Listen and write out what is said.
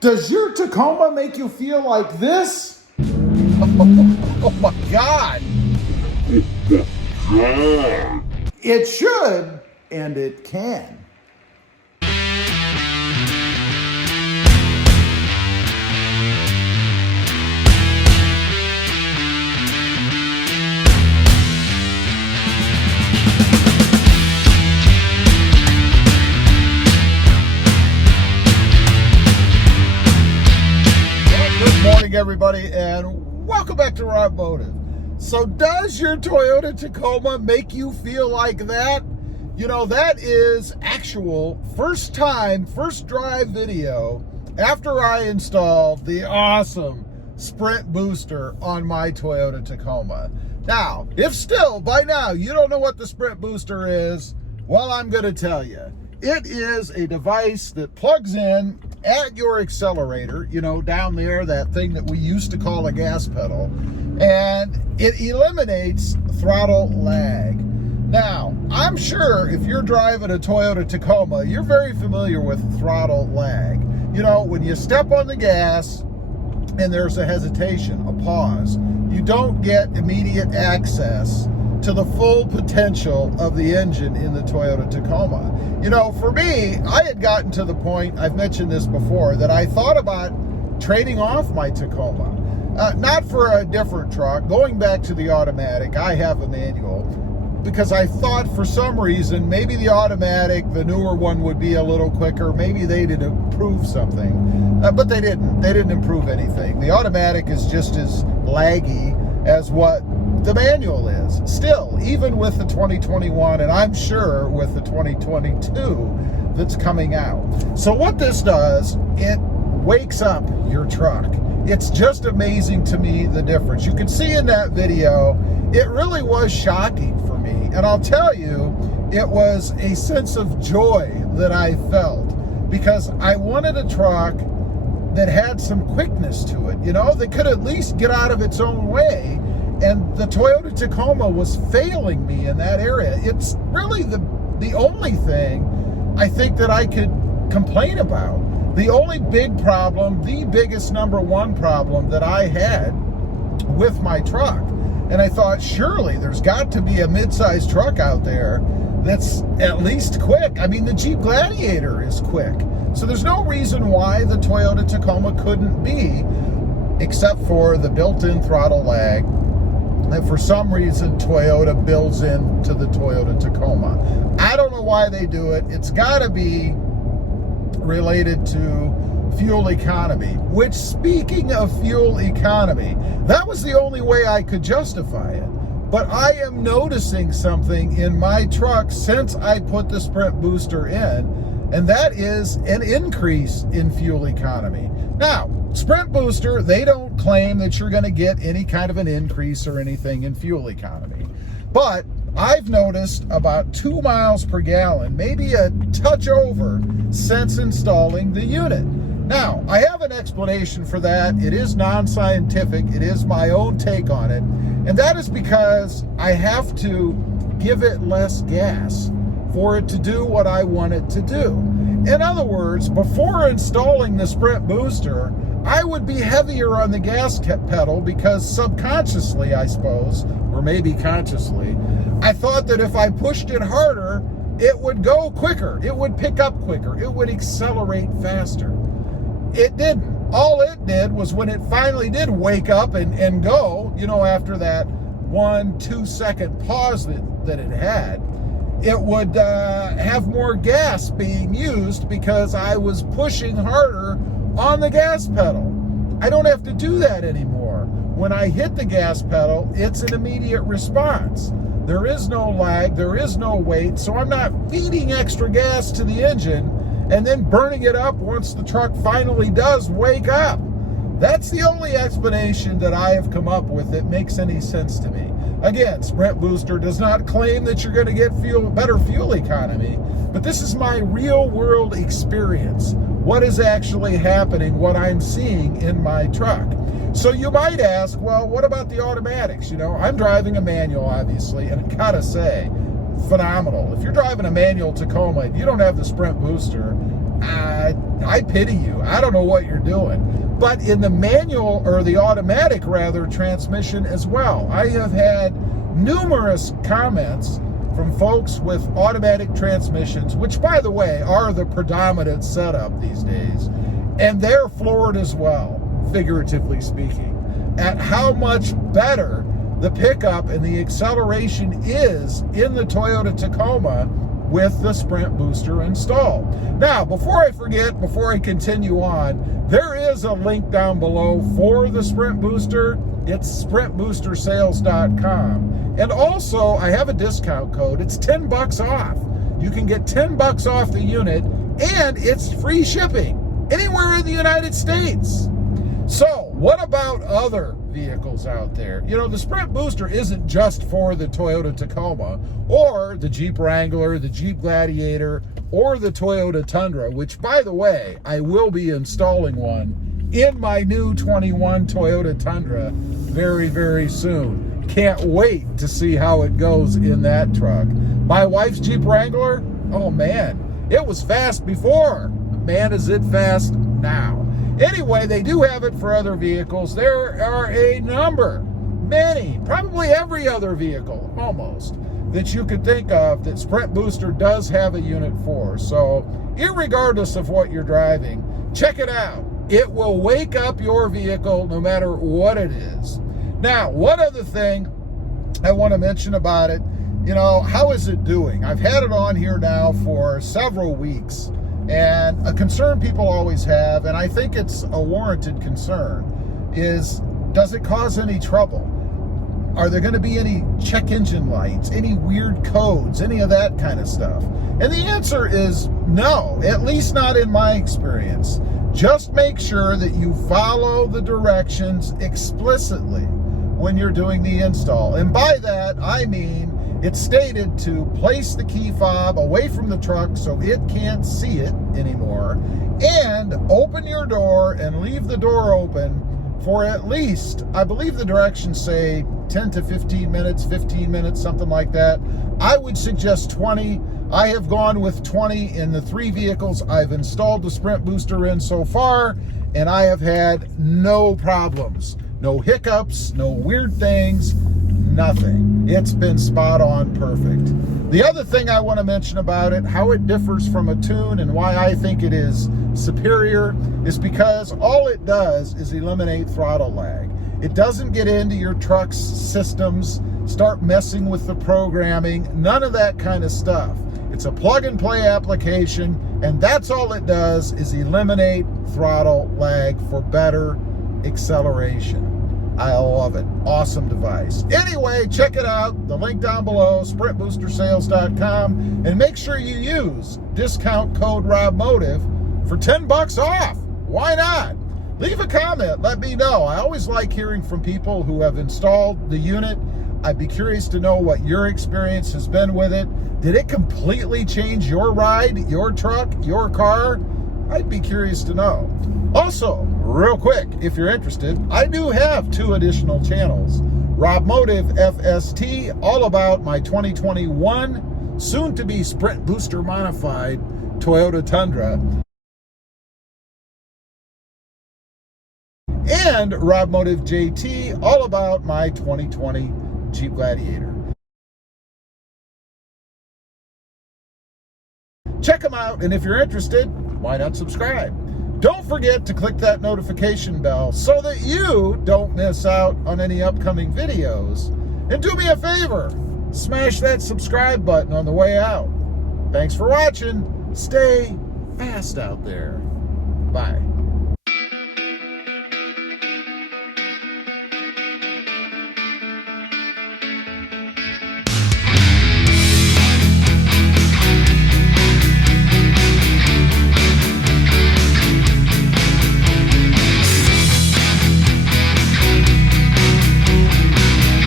Does your Tacoma make you feel like this? Oh my God. It should, and it can. Good morning, everybody, and welcome back to Robmotive. So does your Toyota Tacoma make you feel like that? You know, that is actual first drive video after I installed the awesome Sprint booster on my Toyota Tacoma. Now, if still by now you don't know what the Sprint booster is, well, I'm going to tell you. It is a device that plugs in at your accelerator, you know, down there, that thing that we used to call a gas pedal, and it eliminates throttle lag. Now, I'm sure if you're driving a Toyota Tacoma, you're very familiar with throttle lag. You know, when you step on the gas and there's a hesitation, a pause, you don't get immediate access to the full potential of the engine in the Toyota Tacoma. You know, for me, I had gotten to the point, I've mentioned this before, that I thought about trading off my Tacoma. Not for a different truck, going back to the automatic. I have a manual, because I thought for some reason, maybe the automatic, the newer one, would be a little quicker. Maybe they did improve something, but they didn't. They didn't improve anything. The automatic is just as laggy as what the manual is. Still, even with the 2021, and I'm sure with the 2022 that's coming out. So what this does, it wakes up your truck. It's just amazing to me, the difference. You can see in that video, it really was shocking for me. And I'll tell you, it was a sense of joy that I felt, because I wanted a truck that had some quickness to it, you know, that could at least get out of its own way. And the Toyota Tacoma was failing me in that area. It's really the only thing I think that I could complain about. The only big problem, the biggest number one problem that I had with my truck. And I thought, surely there's got to be a mid-sized truck out there that's at least quick. I mean, the Jeep Gladiator is quick. So there's no reason why the Toyota Tacoma couldn't be, except for the built-in throttle lag that for some reason Toyota builds into the Toyota Tacoma. I don't know why they do it. It's got to be related to fuel economy, which, speaking of fuel economy, that was the only way I could justify it. But I am noticing something in my truck since I put the Sprint booster in, and that is an increase in fuel economy. Now, Sprint booster, they don't claim that you're going to get any kind of an increase or anything in fuel economy. But I've noticed about 2 miles per gallon, maybe a touch over, since installing the unit. Now, I have an explanation for that. It is non-scientific. It is my own take on it. And that is because I have to give it less gas for it to do what I want it to do. In other words, before installing the Sprint booster, I would be heavier on the gas pedal because subconsciously, I suppose, or maybe consciously, I thought that if I pushed it harder, it would go quicker. It would pick up quicker. It would accelerate faster. It didn't. All it did was, when it finally did wake up and go, you know, after that 1-2 second pause that it had, it would have more gas being used because I was pushing harder on the gas pedal. I don't have to do that anymore. When I hit the gas pedal, it's an immediate response. There is no lag, there is no wait, so I'm not feeding extra gas to the engine and then burning it up once the truck finally does wake up. That's the only explanation that I have come up with that makes any sense to me. Again, Sprint Booster does not claim that you're going to get better fuel economy, but this is my real world experience. What is actually happening, what I'm seeing in my truck. So you might ask, well, what about the automatics? You know, I'm driving a manual, obviously, and I gotta say, phenomenal. If you're driving a manual Tacoma and you don't have the Sprint booster, I pity you. I don't know what you're doing. But in the manual, or the automatic rather, transmission as well, I have had numerous comments from folks with automatic transmissions, which, by the way, are the predominant setup these days. And they're floored as well, figuratively speaking, at how much better the pickup and the acceleration is in the Toyota Tacoma with the Sprint Booster installed. Now, before I forget, before I continue on, there is a link down below for the Sprint Booster. It's sprintboostersales.com. And also, I have a discount code. It's $10 off. You can get $10 off the unit, and it's free shipping anywhere in the United States. So, what about other vehicles out there? You know, the Sprint Booster isn't just for the Toyota Tacoma or the Jeep Wrangler, the Jeep Gladiator, or the Toyota Tundra, which, by the way, I will be installing one in my new 21 Toyota Tundra very, very soon. Can't wait to see how it goes in that truck. My wife's Jeep Wrangler, oh man, it was fast before. Man, is it fast now. Anyway, they do have it for other vehicles. There are a number, many, probably every other vehicle, almost, that you could think of that Sprint Booster does have a unit for. So, irregardless of what you're driving, check it out. It will wake up your vehicle no matter what it is. Now, one other thing I want to mention about it, you know, how is it doing? I've had it on here now for several weeks. And a concern people always have, and I think it's a warranted concern, is does it cause any trouble? Are there going to be any check engine lights, any weird codes, any of that kind of stuff? And the answer is no, at least not in my experience. Just make sure that you follow the directions explicitly when you're doing the install. And by that, I mean it's stated to place the key fob away from the truck so it can't see it anymore, and open your door and leave the door open for at least, I believe the directions say 10 to 15 minutes, 15 minutes, something like that. I would suggest 20. I have gone with 20 in the 3 vehicles I've installed the Sprint Booster in so far, and I have had no problems, no hiccups, no weird things, nothing. It's been spot on perfect. The other thing I want to mention about it, how it differs from a tune and why I think it is superior, is because all it does is eliminate throttle lag. It doesn't get into your truck's systems, start messing with the programming, none of that kind of stuff. It's a plug and play application, and that's all it does is eliminate throttle lag for better acceleration. I love it. Awesome device. Anyway, check it out. The link down below, sprintboostersales.com, and make sure you use discount code Robmotive for $10 off. Why not? Leave a comment. Let me know. I always like hearing from people who have installed the unit. I'd be curious to know what your experience has been with it. Did it completely change your ride, your truck, your car? I'd be curious to know. Also, real quick, if you're interested, I do have 2 additional channels. Robmotive FST, all about my 2021, soon-to-be Sprint Booster modified Toyota Tundra. And Robmotive JT, all about my 2020 Jeep Gladiator. Check them out, and if you're interested, why not subscribe? Don't forget to click that notification bell so that you don't miss out on any upcoming videos. And do me a favor, smash that subscribe button on the way out. Thanks for watching. Stay fast out there. Bye.